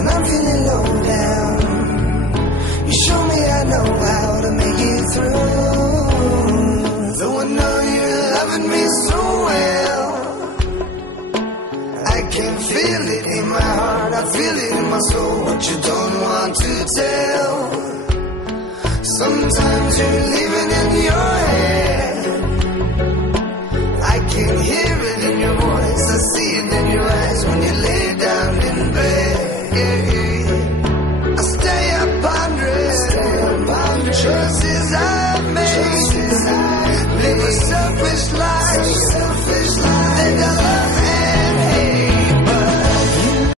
when I'm feeling low down. You show me I know how to make it through. Though I know you're loving me so well, I can feel it in my heart, I feel it in my soul. What you don't want to tell, sometimes you're living in your head. I can hear it in your voice, I see it in your eyes when you lay down in bed. I stay up pondering choices I've made, live a selfish life.